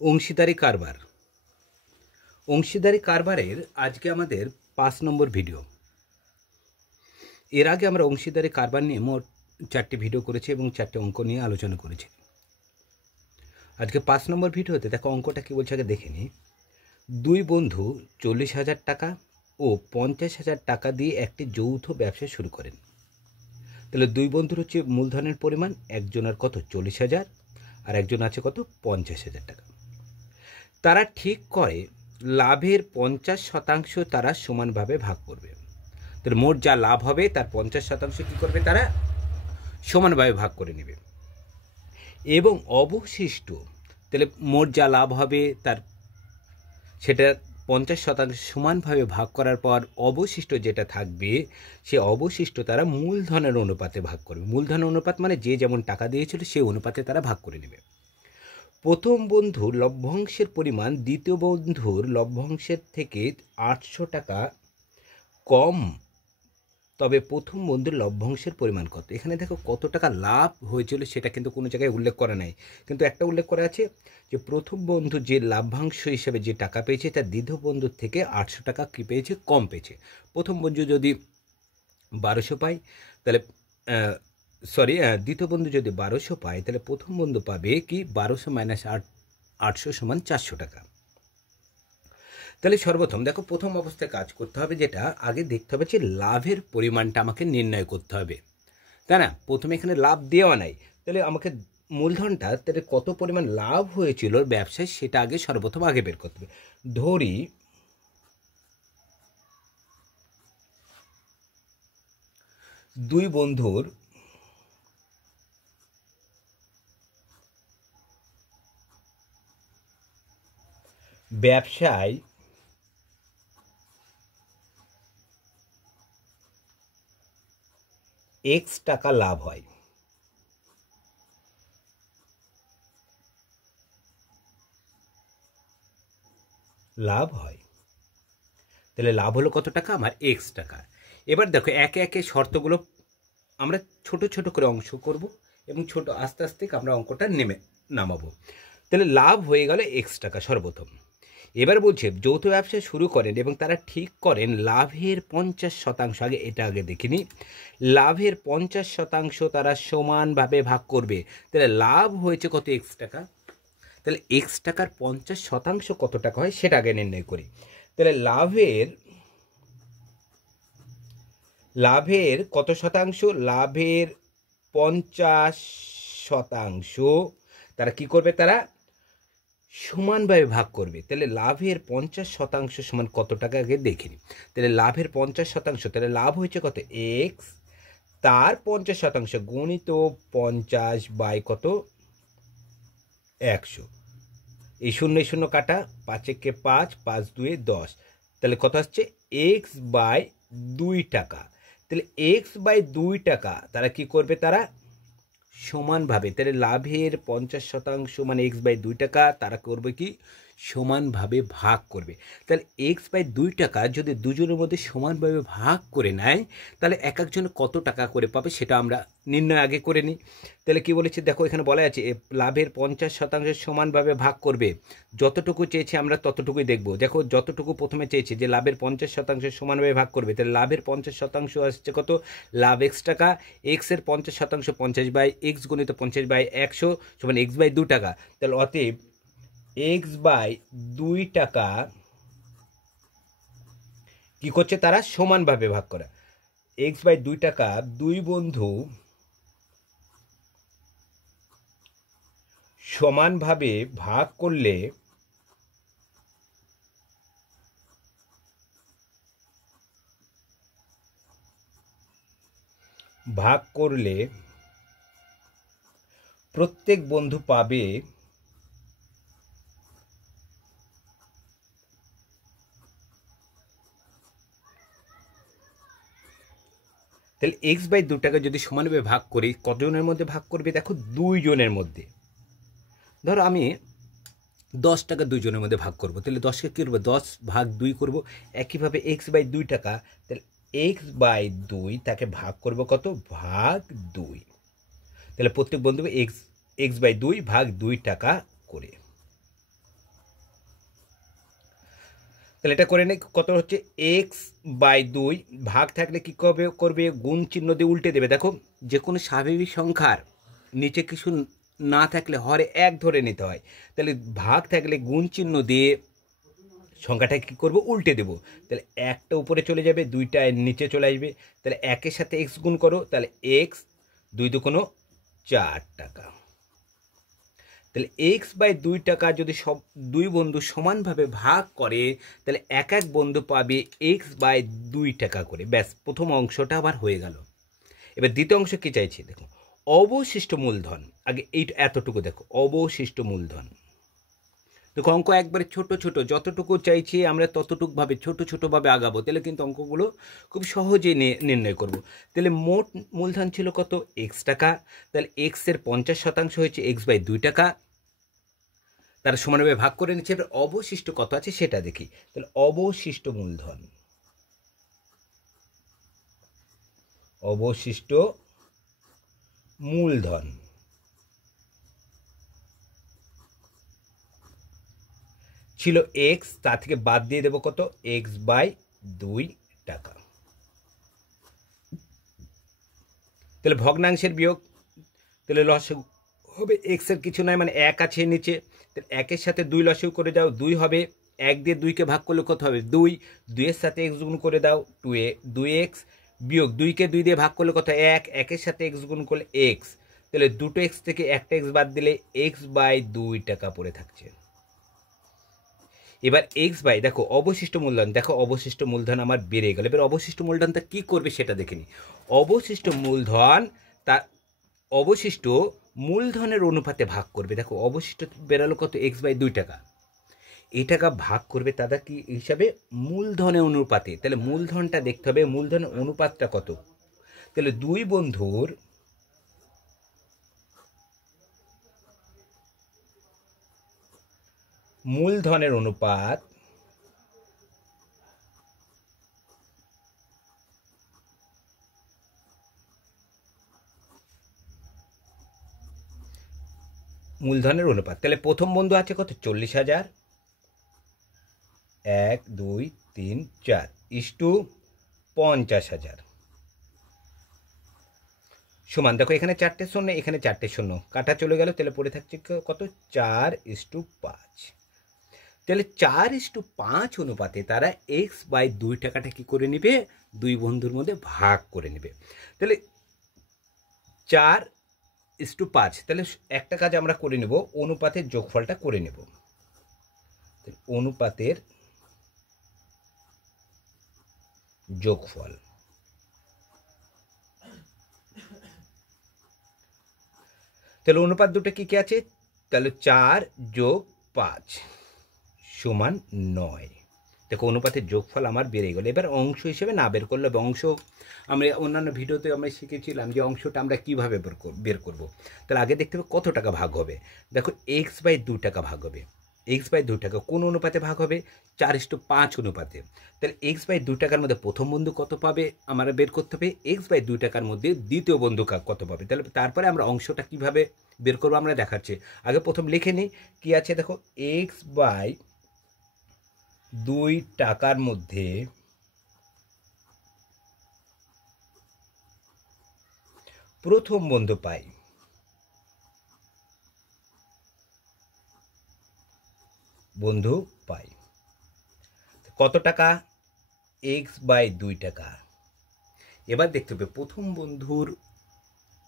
অংশীদারি কারবার। অংশীদারি কারবারের আজকে আমাদের 5 নম্বর ভিডিও। এর আগে আমরা অংশীদারি কারবার নিয়ে মোট 4টি ভিডিও করেছি এবং 4টে অঙ্ক নিয়ে আলোচনা করেছি। আজকে 5 নম্বর ভিডিওতে দেখো অঙ্কটা কী বলছে আগে দেখে নিই। দুই বন্ধু 40,000 টাকা ও 50,000 টাকা দিয়ে একটি যৌথ ব্যবসা শুরু করেন। তাহলে দুই বন্ধুর হচ্ছে মূলধনের পরিমাণ, একজনের কত 40,000 আর একজন আছে কত 50,000 টাকা। তারা ঠিক করে লাভের 50% তারা সমানভাবে ভাগ করবে। তাহলে মোট যা লাভ হবে তার 50% কী করবে, তারা সমানভাবে ভাগ করে নেবে এবং অবশিষ্ট, তাহলে মোট যা লাভ হবে তার সেটা 50% সমানভাবে ভাগ করার পর অবশিষ্ট যেটা থাকবে সে অবশিষ্ট তারা মূলধনের অনুপাতে ভাগ করবে। মূলধন অনুপাত মানে যে যেমন টাকা দিয়েছিল সেই অনুপাতে তারা ভাগ করে নেবে। প্রথম বন্ধুর লভ্যাংশের পরিমাণ দ্বিতীয় বন্ধুর লভ্যাংশের থেকে 800 টাকা কম, তবে প্রথম বন্ধুর লভ্যাংশের পরিমাণ কত। এখানে দেখো কত টাকা লাভ হয়েছিল সেটা কিন্তু কোনো জায়গায় উল্লেখ করা নাই, কিন্তু একটা উল্লেখ করা আছে যে প্রথম বন্ধু যে লাভ্যাংশ হিসেবে যে টাকা পেয়েছে তার দ্বিতীয় বন্ধুর থেকে 800 টাকা কী পেয়েছে, কম পেয়েছে। প্রথম বন্ধু যদি 1200 পায় তাহলে দ্বিতীয় বন্ধু যদি 1200 পায় তাহলে প্রথম বন্ধু পাবে কি 1200 মাইনাস 800 সমান 400 টাকা। তাহলে সর্বপ্রথম দেখো প্রথম অবস্থায় কাজ করতে হবে, যেটা আগে দেখতে হবে যে লাভের পরিমাণটা আমাকে নির্ণয় করতে হবে, তাই না। প্রথমে এখানে লাভ দেওয়া নাই, তাহলে আমাকে মূলধনটা তাহলে কত পরিমাণ লাভ হয়েছিল ব্যবসায় সেটা আগে সর্বপ্রথম আগে বের করতে হবে। ধরি দুই বন্ধুর ব্যবসায় X টাকা লাভ হয়। তাহলে লাভ হলো কত টাকা, আমার X টাকা। এবার দেখো একে একে শর্তগুলো আমরা ছোট ছোট করে অংশ করব এবং ছোট আস্তে আস্তে আমরা অঙ্কটা নামাবো। তাহলে লাভ হয়ে গেল X টাকা সর্বপ্রথম। এবার বলছে যৌথ ব্যবসা শুরু করেন এবং তারা ঠিক করেন লাভের 50%, আগে দেখিনি, লাভের 50% তারা সমানভাবে ভাগ করবে। তাহলে লাভ হয়েছে কত X টাকা, তাহলে X টাকার 50% কত টাকা হয় সেটা আগে নির্ণয় করি। তাহলে লাভের কত শতাংশ, লাভের 50% তারা কি করবে, তারা সমানভাবে ভাগ করবে। তাহলে লাভের 50% সমান কত টাকা আগে দেখে নিই। তাহলে লাভের 50%, তাহলে লাভ হয়েছে কত X, তার 50% গুণিত 50 বাই কত 100, এই 0 0 কাটা, 5 একে 5, 5 2 10, তাহলে কত আসছে X বাই 2 টাকা। তাহলে X বাই 2 টাকা তারা কি করবে, তারা সমানভাবে, তাহলে লাভের 50% মানে X বাই 2 টাকা তারা করবে কি সমানভাবে ভাগ করবে। তাহলে X বাই 2 টাকা যদি দুজনের মধ্যে সমানভাবে ভাগ করে নেয় তাহলে এক একজন কত টাকা করে পাবে সেটা আমরা নির্ণয় আগে করে নিই। তাহলে কি বলেছে দেখো এখানে বলা আছে লাভের 50% সমানভাবে ভাগ করবে। যতটুকু চেয়েছে আমরা ততটুকুই দেখব। দেখো যতটুকু প্রথমে চেয়েছে যে লাভের 50% সমানভাবে ভাগ করবে, তাহলে লাভের 50% আসছে কত, লাভ X টাকা, X এর 50% 50 বাই X গুণিত 50 বাই 100 সমান X বাই 2 টাকা। তাহলে অতএব X বাই 2 টাকা কি করছে, তারা সমানভাবে ভাগ করা। X বাই 2 টাকা দুই বন্ধু সমানভাবে ভাগ করলে প্রত্যেক বন্ধু পাবে তাহলে X বাই 2 টাকা যদি সমানভাবে ভাগ করি কতজনের মধ্যে ভাগ করবে, দেখো 2 জনের মধ্যে। ধরো আমি 10 টাকা 2 জনের মধ্যে ভাগ করব, তাহলে 10কে কী করবো 10 ভাগ 2 করব। একইভাবে X বাই 2 টাকা, তাহলে X বাই 2 তাকে ভাগ করব কত, ভাগ 2। তাহলে প্রত্যেক বন্ধুকে X বাই 2 ভাগ 2 টাকা করে। তাহলে এটা করে নেই, কত হচ্ছে x/2, ভাগ থাকলে কী করবে গুণ চিহ্ন দিয়ে উল্টে দেবে। দেখো যে কোনো স্বাভাবিক সংখ্যার নিচে কিছু না থাকলে হরে এক ধরে নিতে হয়, তাহলে ভাগ থাকলে গুণ চিহ্ন দিয়ে সংখ্যাটা কী করবো উল্টে দেবো। তাহলে একটা উপরে চলে যাবে, দুইটা নিচে চলে আসবে, তাহলে একের সাথে এক্স গুণ করো, তাহলে x 2 দুগুণ 4 টাকা। তাহলে x/2 টাকা যদি সব দুই বন্ধু সমানভাবে ভাগ করে, তাহলে এক এক বন্ধু পাবে x/2 টাকা করে। ব্যাস, প্রথম অংশটা আবার হয়ে গেল। এবার দ্বিতীয় অংশ কী চাইছি দেখো, অবশিষ্ট মূলধন। আগে এই এতটুকু দেখো, অবশিষ্ট মূলধন। দেখো অঙ্ক একবারে ছোট ছোট, যতটুকু চাইছি আমরা ততটুকুভাবে ছোটোভাবে আগাবো, তাহলে কিন্তু অঙ্কগুলো খুব সহজেই নির্ণয় করব। তাহলে মোট মূলধন ছিল কত, x টাকা। তাহলে এক্সের 50% হয়েছে x/2 টাকা, তারা সমানভাবে ভাগ করে নিচ্ছে। এবার অবশিষ্ট কত আছে সেটা দেখি। তাহলে অবশিষ্ট মূলধন, অবশিষ্ট মূলধন ছিল x, তা থেকে বাদ দিয়ে দেবো কত, x/2 টাকা। তাহলে ভগ্নাংশের বিয়োগ, তাহলে লসাগু হবে x এর কিছু নয় মানে 1 আছে নিচে, তাহলে 1-এর সাথে 2 লসাগু করে দাও, 2 হবে। 1 দিয়ে 2-কে ভাগ করলে কত হবে, 2। 2-এর সাথে x গুণ করে দাও, 2x বিয়োগ 2-কে 2 দিয়ে ভাগ করলে কত, 1। 1-এর সাথে x গুণ করলে x, তাহলে দুটো x থেকে একটা x বাদ দিলে x/2 টাকা পড়ে থাকছে। এবার দেখো অবশিষ্ট মূলধন, দেখো অবশিষ্ট মূলধন আমার বেড়ে গেল। এবার অবশিষ্ট মূলধনটা কী করবে সেটা দেখে নি। অবশিষ্ট মূলধন তার অবশিষ্ট মূলধনের অনুপাতে ভাগ করবে। দেখো অবশিষ্ট বেরালো কত, x/2 টাকা। এই টাকা ভাগ করবে তারা কি হিসাবে, মূলধনের অনুপাতে। তাহলে মূলধনটা দেখতে হবে, মূলধনের অনুপাতটা কত। তাহলে দুই বন্ধুর মূলধনের অনুপাত মূলধনের অনুপাত। তাহলে প্রথম বন্ধু আছে কত, 40,000, 1 2 3 4 ইস্টু 50,000 সমান। দেখো এখানে 4টে শূন্য, এখানে 4টে শূন্য, কাটা চলে গেল, তাহলে পড়ে থাকছে কত, 4:5। তাহলে 4:5 অনুপাতে তারা x/2 টাকাটা কি করে নেবে, দুই বন্ধুর মধ্যে ভাগ করে নেবে। তাহলে 4:5, তাহলে একটা কাজ আমরা করে নেব, অনুপাতের যোগফলটা করে নেব। অনুপাতের যোগফল, তাহলে অনুপাত দুটো কি কি আছে, তাহলে 4 + 5 সমান 9। দেখো অনুপাতের যোগফল আমার বেড়ে গেল। এবার অংশ হিসেবে না বের করলে, অংশ আমরা অন্যান্য ভিডিওতে আমরা শিখেছিলাম যে অংশটা আমরা কীভাবে বের করব। তাহলে আগে দেখতে হবে কত টাকা ভাগ হবে। দেখো x/2 টাকা ভাগ হবে। x/2 টাকা কোন অনুপাতে ভাগ হবে, 4:5 অনুপাতে। তাহলে x/2 টাকার মধ্যে প্রথম বন্ধু কত পাবে আমরা বের করতে হবে, x/2 টাকার মধ্যে দ্বিতীয় বন্ধু কত পাবে। তাহলে তারপরে আমরা অংশটা কিভাবে বের করবো আমরা দেখাচ্ছি। আগে প্রথম লিখে নিই কী আছে। দেখো x/2 টাকার মধ্যে প্রথম বন্ধু পাই, কত টাকা, x/2 টাকা। এবার দেখতে হবে প্রথম বন্ধুর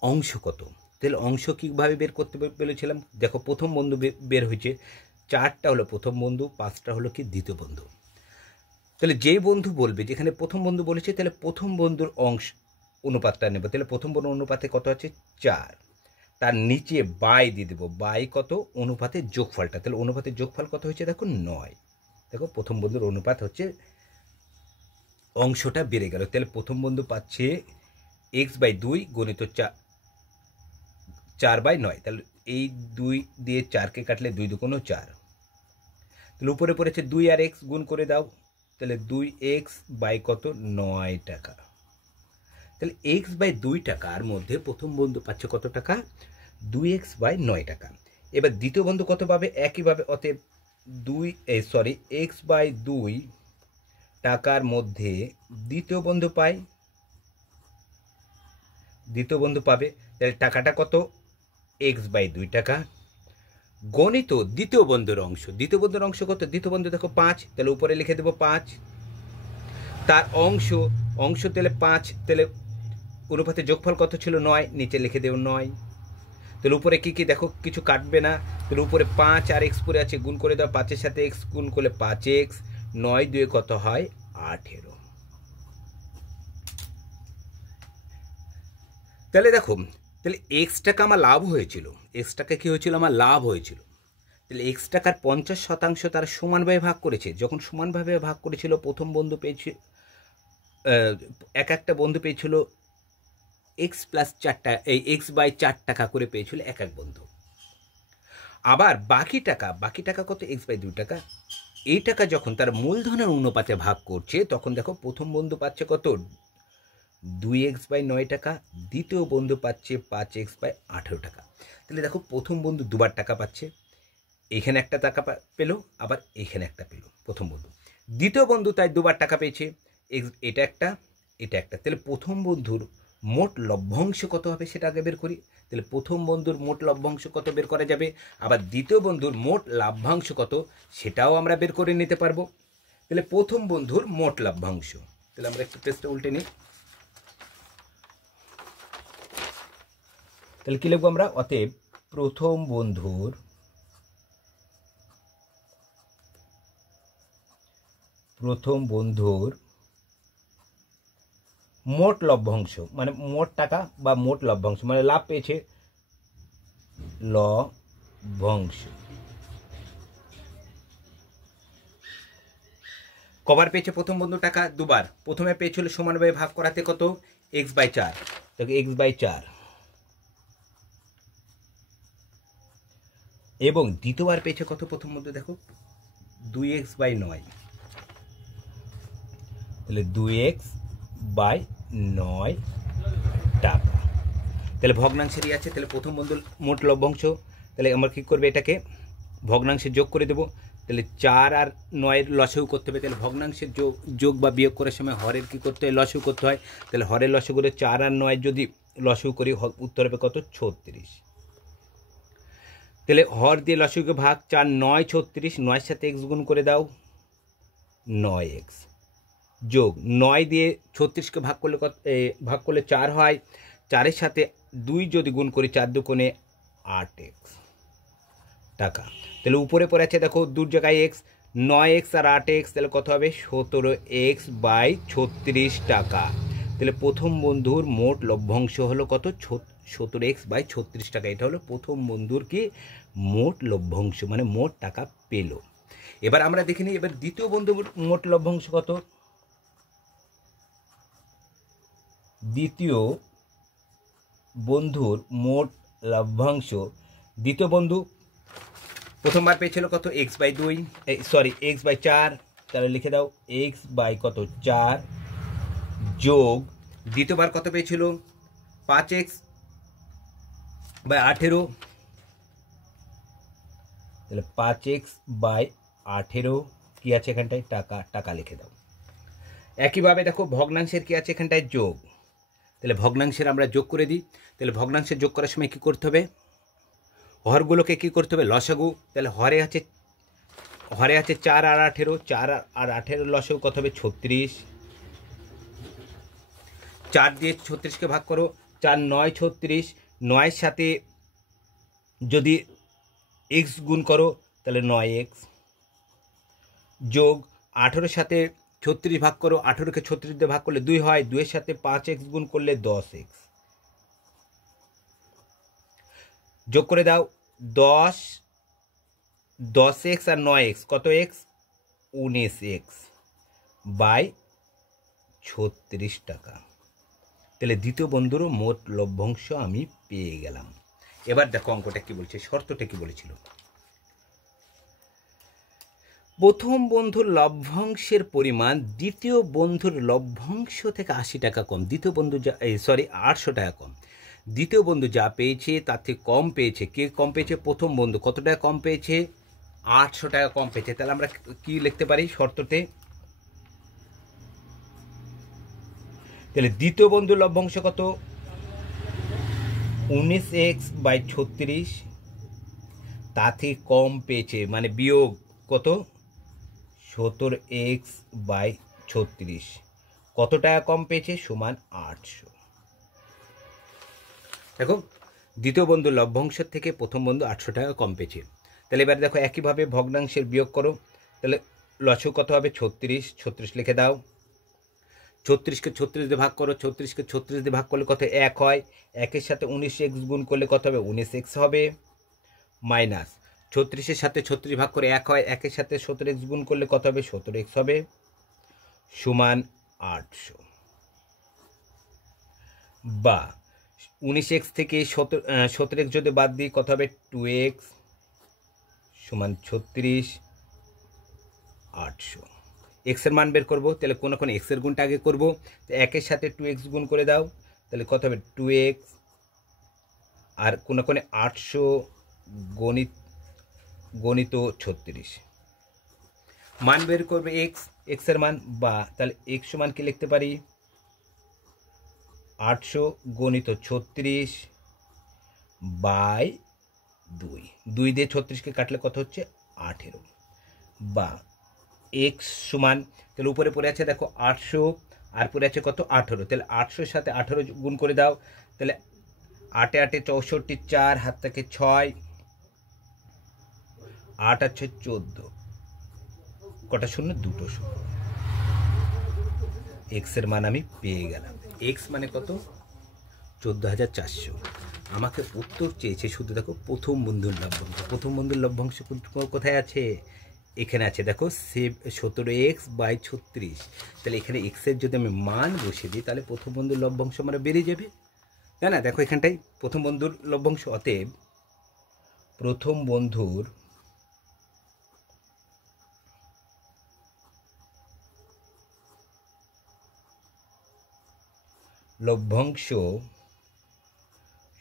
অংশ কত। তাহলে অংশ কীভাবে বের করতে বলেছিলাম, দেখো প্রথম বন্ধু বের হয়েছে, 4টা হলো প্রথম বন্ধু, 5টা হলো কি দ্বিতীয় বন্ধু। তাহলে যেই বন্ধু বলবে, যেখানে প্রথম বন্ধু বলেছে, তাহলে প্রথম বন্ধুর অংশ অনুপাতটা নেব। তাহলে প্রথম বন্ধুর অনুপাতে কত আছে, 4, তার নিচে বাই দিয়ে দেবো, বাই কত, অনুপাতের যোগফলটা। তাহলে অনুপাতের যোগফল কত হয়েছে দেখো 9। দেখো প্রথম বন্ধুর অনুপাত হচ্ছে, অংশটা বেড়ে গেল। তাহলে প্রথম বন্ধু পাচ্ছে x/2 গুণিত 4/9। তাহলে এই 2 দিয়ে 4কে কাটলে 2 দুগুণ 4, তাহলে উপরে পড়েছে 2 আর x গুণ করে দাও, তাহলে 2x বাই কত, 9 টাকা। তাহলে x/2 টাকার মধ্যে প্রথম বন্ধু পাচ্ছে কত টাকা, 2x/9 টাকা। এবার দ্বিতীয় বন্ধু কত পাবে, একইভাবে অতএব x/2 টাকার মধ্যে দ্বিতীয় বন্ধু পায়, দ্বিতীয় বন্ধু পাবে, তাহলে টাকাটা কত, x/2 টাকা, গণিত দ্বিতীয় বন্ধুর অংশ। দ্বিতীয় বন্ধুর অংশ কত, দ্বিতীয় বন্ধু দেখো 5, তাহলে উপরে লিখে দেবো 5, তার অংশ, অংশ তাহলে 5, তাহলে অনুপাতে যোগফল কত ছিল 9, নিচে লিখে দেবো 9। তাহলে উপরে কি কি দেখো, কিছু কাটবে না, তাহলে উপরে 5 আর x পরে আছে, গুণ করে দাও, 5-এর সাথে x গুণ করলে 5x, 9 2 কত হয় 18। তাহলে দেখো, তাহলে x টাকা আমার লাভ হয়েছিল, x টাকা কি হয়েছিল, আমার লাভ হয়েছিল। তাহলে x টাকার 50% তারা সমানভাবে ভাগ করেছে। যখন সমানভাবে ভাগ করেছিল, প্রথম বন্ধু পেয়েছে, একটা বন্ধু পেয়েছিল x/4 টাকা করে পেয়েছিল এক বন্ধু। আবার বাকি টাকা কত, x/2 টাকা। এই টাকা যখন তার মূলধনের অনুপাতে ভাগ করছে, তখন দেখো প্রথম বন্ধু পাচ্ছে কত, 2x/9 টাকা, দ্বিতীয় বন্ধু পাচ্ছে 5x/18 টাকা। তাহলে দেখো প্রথম বন্ধু দুবার টাকা পাচ্ছে, এখানে একটা টাকা পেলো, আবার এখানে একটা পেলো প্রথম বন্ধু। দ্বিতীয় বন্ধু তাই দুবার টাকা পেয়েছে, এটা একটা, এটা একটা। তাহলে প্রথম বন্ধুর মোট লভ্যাংশ কত হবে সেটা আগে বের করি। তাহলে প্রথম বন্ধুর মোট লভ্যাংশ কত বের করা যাবে, আবার দ্বিতীয় বন্ধুর মোট লাভ্যাংশ কত সেটাও আমরা বের করে নিতে পারবো। তাহলে প্রথম বন্ধুর মোট লাভ্যাংশ, তাহলে আমরা একটু পেজটা উল্টে নিই। তাহলে কি লিখবো আমরা, অতএব প্রথম বন্ধুর মোট লভ্যাংশ, মানে মোট টাকা বা মোট লভ্যাংশ, মানে লাভ পেয়েছে, লভ্যাংশ কবার পেয়েছে প্রথম বন্ধু টাকা, দুবার। প্রথমে পেয়েছিল সমানভাবে ভাগ করাতে কত, x/4, দেখো x/4, এবং দ্বিতীয়বার পেয়েছে কত প্রথম বন্ধু, দেখো 2x/9, তাহলে 2x/9 টাকা। তাহলে ভগ্নাংশেরই আছে, তাহলে প্রথম বন্ধুর মোট লভ্যাংশ, তাহলে আমরা কী করবে, এটাকে ভগ্নাংশে যোগ করে দেবো। তাহলে 4 আর 9 লসাগু করতে হবে, তাহলে ভগ্নাংশের যোগ বা বিয়োগ করার সময় হরের কী করতে হয়, লসাগু করতে হয়। তাহলে হরের লসাগু করে 4 আর 9 যদি লসাগু করি, উত্তর হবে কত, 36। তাহলে হর দিয়ে লসাগুকে ভাগ, 4 9 36, 9-এর সাথে x গুণ করে দাও, 9x, যোগ 9 দিয়ে 36কে ভাগ করলে 4 হয়, 4-এর সাথে 2 যদি গুণ করি, 4 দুগুণে 8x টাকা। তাহলে উপরে পড়ে আছে দেখো 2 জায়গায় x, 9x আর 8x, তাহলে কত হবে, 17x/36 টাকা। তাহলে প্রথম বন্ধুর মোট লভ্যাংশ হলো কত, 17x/36 টাকা। এটা হলো প্রথম বন্ধুর কি মোট লভ্যাংশ, মানে মোট টাকা পেল। এবার আমরা দেখে নিই, এবার দ্বিতীয় বন্ধুর মোট লভ্যাংশ কত। দ্বিতীয় বন্ধুর মোট লভ্যাংশ, দ্বিতীয় বন্ধু প্রথমবার পেয়েছিল কত, x/4, তাহলে লিখে দাও x/কত 4, যোগ দ্বিতীয়বার কত পেয়েছিল, 5x/18, তাহলে 5x/18 কি আছে এখানটায়, টাকা, টাকা লিখে দাও। একইভাবে দেখো ভগ্নাংশের কি আছে এখানটায়, যোগ। তাহলে ভগ্নাংশের আমরা যোগ করে দিই। তাহলে ভগ্নাংশের যোগ করার সময় কী করতে হবে, হরগুলোকে কী করতে হবে, লসাগু। তাহলে হরে আছে 4 আর 18, 4 আর 18 লসাগু কত হবে, 36। 4 দিয়ে 36কে ভাগ করো, 4 9 36, 9-এর সাথে যদি x গুণ করো তাহলে 9x, যোগ 18-এর সাথে 36 ভাগ করো, 18কে 36 দিয়ে ভাগ করলে 2 হয়, 2-এর সাথে 5x গুণ করলে 10x, যোগ করে দাও 10x আর 9x কত x, 19x/36 টাকা। তাহলে দ্বিতীয় বন্ধুরও মোট লভ্যাংশ আমি পেয়ে গেলাম। এবার দেখো অঙ্কটা কি বলছে, শর্তটা কি বলেছিল, প্রথম বন্ধুর লভ্যাংশের পরিমাণ দ্বিতীয় বন্ধুর লভ্যাংশ থেকে 80 টাকা কম। দ্বিতীয় বন্ধু 800 টাকা কম। দ্বিতীয় বন্ধু যা পেয়েছে তার থেকে কম পেয়েছে। কে কম পেয়েছে, প্রথম বন্ধু। কত টাকা কম পেয়েছে, 800 টাকা কম পেয়েছে। তাহলে আমরা কি লিখতে পারি শর্ততে, তাহলে দ্বিতীয় বন্ধুর লভ্যাংশ কত? 19x/36। তা থেকে কম পেয়েছে, মানে বিয়োগ কত? 17x/36। কত টাকা কম পেয়েছে? সমান 800। দেখো, দ্বিতীয় বন্ধুর লভ্যাংশের থেকে প্রথম বন্ধু 800 টাকা কম পেয়েছে। তাহলে এবার দেখো, একইভাবে ভগ্নাংশের বিয়োগ করো। তাহলে লসও কত হবে? 36। 36 লিখে দাও। 36কে 36 দিয়ে ভাগ করো। 36কে 36 দিয়ে ভাগ করলে কত? 1 হয়। 1-এর সাথে 19x গুণ করলে কত হবে? 19x হবে। মাইনাস 36-এর সাথে 36 ভাগ করে 1 হয়। 1-এর সাথে 17x গুণ করলে কত হবে? 17x হবে। সমান 800। বা 19x থেকে 17x যদি বাদ দিই কত হবে? 2x সমান 36। 800। এক্সের মান বের করবো। তাহলে কোনো এক্সের গুণটা আগে করবো। তো 1-এর সাথে 2x গুণ করে দাও। তাহলে কত হবে? 2x। আর কোনো 800 গণিত 36। মান বের করবে এক্সের মান। বা তাহলে এক্স সমান কি লিখতে পারি? 800 গণিত 36/2। 2 দিয়ে 36কে কাটলে কত হচ্ছে? 18। বা এক্স সমান, তাহলে উপরে পড়ে আছে দেখো 800, আর পড়ে আছে কত? 18। তাহলে 800-র সাথে 18 গুণ করে দাও। তাহলে 8 8 64, 4 হাত থেকে 6, 8 আছে 14। কটা শূন্য? দুটো শূন্য। এক্স এর মান আমি পেয়ে গেলাম। এক্স মানে কত? 14,400। আমাকে উত্তর চেয়েছে শুধু দেখো প্রথম বন্ধুর লভ্যাংশ। প্রথম বন্ধুর লভ্যাংশ কোথায় আছে? এখানে আছে দেখো, 17x/36। তাহলে এখানে এক্সের যদি আমি মান বসিয়ে দিই তাহলে প্রথম বন্ধুর লভ্যাংশ আমার বেরিয়ে যাবে, তাই না? দেখো এখানটাই প্রথম বন্ধুর লভ্যাংশ। অতএব প্রথম বন্ধুর লভ্যাংশ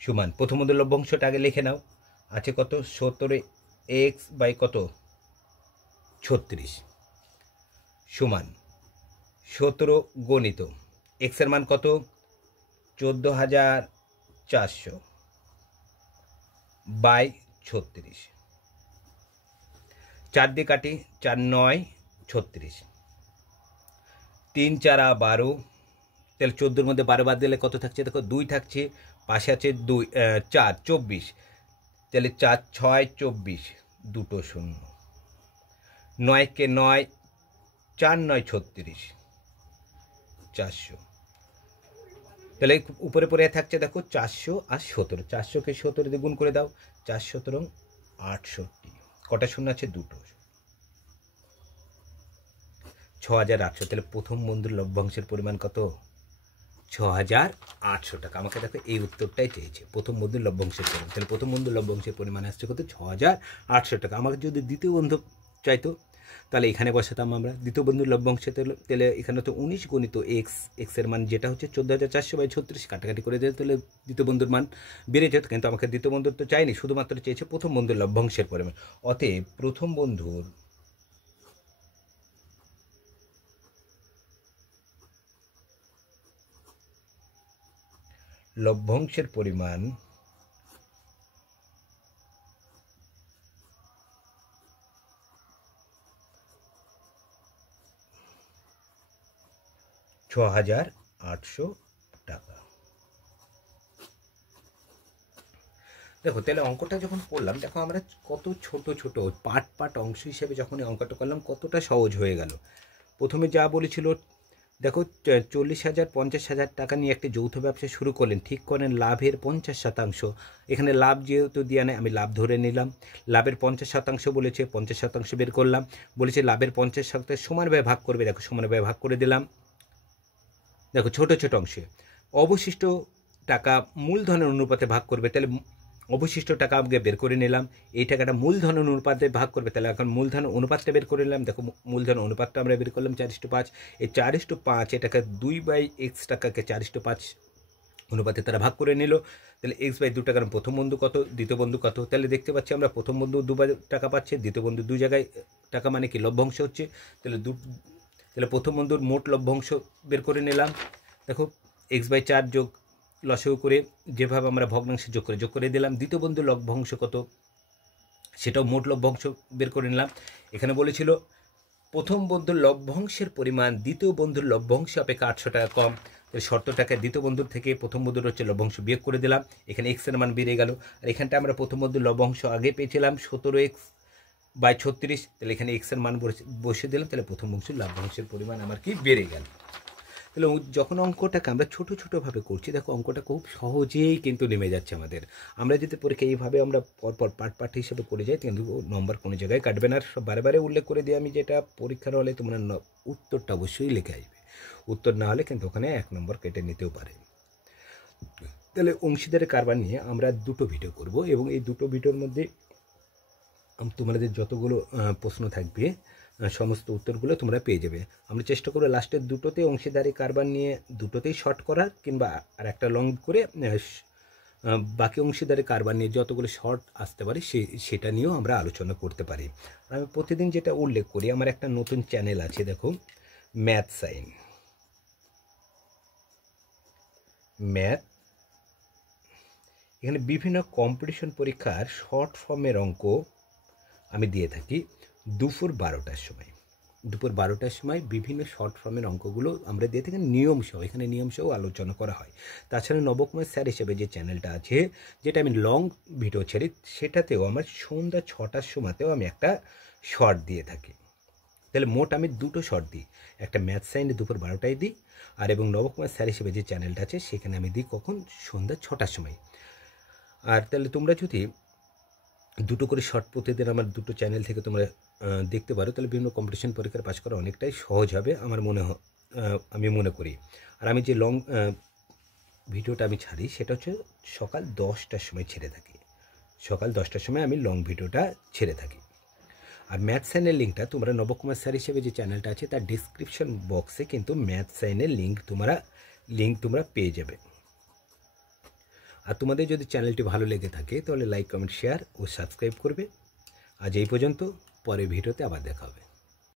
সমান, প্রথম বন্ধুর লভ্যাংশটা আগে লিখে নাও। আছে কত? 17x/36 সমান 17 গণিত এক্সের মান কত? 14,400/36। 4 দিয়ে কাটি, 4 9 36, 3 4 12। তাহলে 14-র মধ্যে 12 বাদ দিলে কত থাকছে? দেখো 2 থাকছে, পাশে আছে 2 4 24। তাহলে 4 6 24, দুটো শূন্য। 9-কে 9, 4 9 36, 400। তাহলে উপরে পড়ে থাকছে দেখো 400 আর 17। 400-কে 17 দিয়ে গুণ করে দাও। 4 17 68। কটা শূন্য আছে? দুটো। 6,800। তাহলে প্রথম বন্ধুর লভ্যাংশের পরিমাণ কত? 6,800 টাকা। আমাকে দেখো এই উত্তরটাই চেয়েছে, প্রথম বন্ধুর লভ্যাংশের পরিমাণ। তাহলে প্রথম বন্ধুর লভ্যাংশের পরিমাণ আসছে কত? 6,800 টাকা। আমাকে যদি দ্বিতীয় বন্ধু চাইতো তাহলে এখানে বসাতাম আমরা দ্বিতীয় বন্ধুর লভ্যাংশে। তাহলে এখানে তো 19 গণিত এক্সের মান যেটা হচ্ছে 14,400/36 কাটাকাটি করে দিতে, তাহলে দ্বিতীয় বন্ধুর মান বেড়ে যেত। কিন্তু আমাকে দ্বিতীয় বন্ধুর তো চাইনি, শুধুমাত্র চেয়েছে প্রথম বন্ধুর লভ্যাংশের পরিমাণ। অতএব প্রথম বন্ধুর লভ্যাংশের পরিমাণ 6,800 টাকা। দেখো তাহলে অঙ্কটা যখন করলাম, দেখো আমরা কত ছোট ছোট পার্ট অংশ হিসেবে যখন অঙ্কটা করলাম কতটা সহজ হয়ে গেল। প্রথমে যা বলেছিল, দেখো 40,000 50,000 টাকা নিয়ে একটা যৌথ ব্যবসা শুরু করলেন, ঠিক করেন লাভের 50%। এখানে লাভ যেহেতু দেওয়া নেই, আমি লাভ ধরে নিলাম। লাভের 50% বলেছে, 50% বের করলাম। বলেছে লাভের 50% সমানভাবে ভাগ করবে, দেখো সমানভাবে ভাগ করে দিলাম। দেখো ছোট ছোট অংশে অবশিষ্ট টাকা মূলধনের অনুপাতে ভাগ করবে। তাহলে অবশিষ্ট টাকা আমাকে বের করে নিলাম। এই টাকাটা মূলধন অনুপাতে ভাগ করবে, তাহলে এখন মূলধন অনুপাতটা বের করে নিলাম। দেখো মূলধন অনুপাতটা আমরা বের করলাম 4:5। এই 4:5 এটাকে 2/x টাকাকে 4:5 অনুপাতে তারা ভাগ করে নিল। তাহলে x/2 টাকার প্রথম বন্ধু কত, দ্বিতীয় বন্ধু কত? তাহলে দেখতে পাচ্ছি আমরা প্রথম বন্ধু 2 টাকা পাচ্ছে, দ্বিতীয় বন্ধু 2 জায়গায় টাকা, মানে কি লভ্যাংশ হচ্ছে। তাহলে প্রথম বন্ধুর মোট লভ্যাংশ বের করে নিলাম। দেখো x/4 যোগ লসাগু করে যেভাবে আমরা ভগ্নাংশে যোগ করে দিলাম। দ্বিতীয় বন্ধুর লভ্যাংশ কত সেটাও মোট লভ্যাংশ বের করে নিলাম। এখানে বলেছিল প্রথম বন্ধুর লভ্যাংশের পরিমাণ দ্বিতীয় বন্ধুর লভ্যাংশ অপেক্ষা 800 টাকা কম। শর্ত টাকা দ্বিতীয় বন্ধুর থেকে প্রথম বন্ধুর হচ্ছে লভ্যাংশ বিয়োগ করে দিলাম। এখানে এক্সের মান বেড়ে গেল। আর এখানটা আমরা প্রথম বন্ধুর লভ্যাংশ আগে পেয়েছিলাম 17x/36, তাহলে এখানে এক্সের মান বসে দিলাম। তাহলে প্রথম বন্ধুর লভ্যাংশের পরিমাণ আমার কি বেড়ে গেল। তাহলে যখন অঙ্কটাকে আমরা ছোটোভাবে করছি, দেখো অঙ্কটা খুব সহজেই কিন্তু নেমে যাচ্ছে আমাদের। আমরা যদি পরীক্ষা এইভাবে আমরা পরপর পার্ট হিসেবে করে যাই কিন্তু নম্বর কোনো জায়গায় কাটবে না। আর বারে উল্লেখ করে দিই আমি, যেটা পরীক্ষার হলে তোমরা উত্তরটা অবশ্যই লিখে আসবে। উত্তর না হলে কিন্তু ওখানে 1 নম্বর কেটে নিতেও পারে। তাহলে অংশীদারের কারবার নিয়ে আমরা 2টো ভিডিও করব এবং এই 2টো ভিডিওর মধ্যে তোমাদের যতগুলো প্রশ্ন থাকবে সমস্ত উত্তরগুলো তোমরা পেয়ে যাবে। আমরা চেষ্টা করবো লাস্টের 2টোতে অংশীদারি কারবার নিয়ে 2টোতেই শর্ট করার, কিংবা আর একটা লং করে বাকি অংশীদারি কারবার নিয়ে যতগুলো শর্ট আসতে পারে সেটা নিয়েও আমরা আলোচনা করতে পারি। আমি প্রতিদিন যেটা উল্লেখ করি, আমার একটা নতুন চ্যানেল আছে, দেখো ম্যাথ সাইন। এখানে বিভিন্ন কম্পিটিশন পরীক্ষার শর্ট ফর্মের অঙ্ক আমি দিয়ে থাকি দুপুর 12টার সময়। দুপুর 12টার সময় বিভিন্ন শর্ট ফর্মের অঙ্কগুলো আমরা দিয়ে থাকি এখানে নিয়মসহ আলোচনা করা হয়। তাছাড়া নবকুমার স্যার হিসেবে যে চ্যানেলটা আছে, যেটা আমি লং ভিডিও ছেড়ে, সেটাতেও আমার সন্ধ্যা 6টার সময়তেও আমি একটা শর্ট দিয়ে থাকি। তাহলে মোট আমি 2টো শর্ট দিই, একটা ম্যাথ সাইনে দুপুর 12টায় দিই, আর এবং নবকুমার স্যার হিসেবে যে চ্যানেলটা আছে সেখানে আমি দিই কখন, সন্ধ্যা 6টার সময়। আর তাহলে তোমরা যদি 2টো করে শর্ট প্রতিদিন আমার 2টো চ্যানেল থেকে তোমরা দেখতে পারো, তাহলে বিভিন্ন কম্পিটিশন পরীক্ষার পাস করা অনেকটাই সহজ হবে আমার আমি মনে করি। আর আমি যে লং ভিডিওটা আমি ছাড়ি সেটা হচ্ছে সকাল 10টার সময় ছেড়ে থাকি। সকাল 10টার সময় আমি লং ভিডিওটা ছেড়ে থাকি। আর ম্যাথ সাইনের লিঙ্কটা তোমরা নবকুমার স্যার হিসেবে যে চ্যানেলটা আছে তার ডিসক্রিপশন বক্সে কিন্তু ম্যাথ সাইনের লিঙ্ক তোমরা পেয়ে যাবে। আর তোমাদের যদি চ্যানেলটি ভালো লেগে থাকে তাহলে লাইক, কমেন্ট, শেয়ার ও সাবস্ক্রাইব করবে। আজ এই পর্যন্ত, পরের ভিডিওতে আবার দেখা হবে।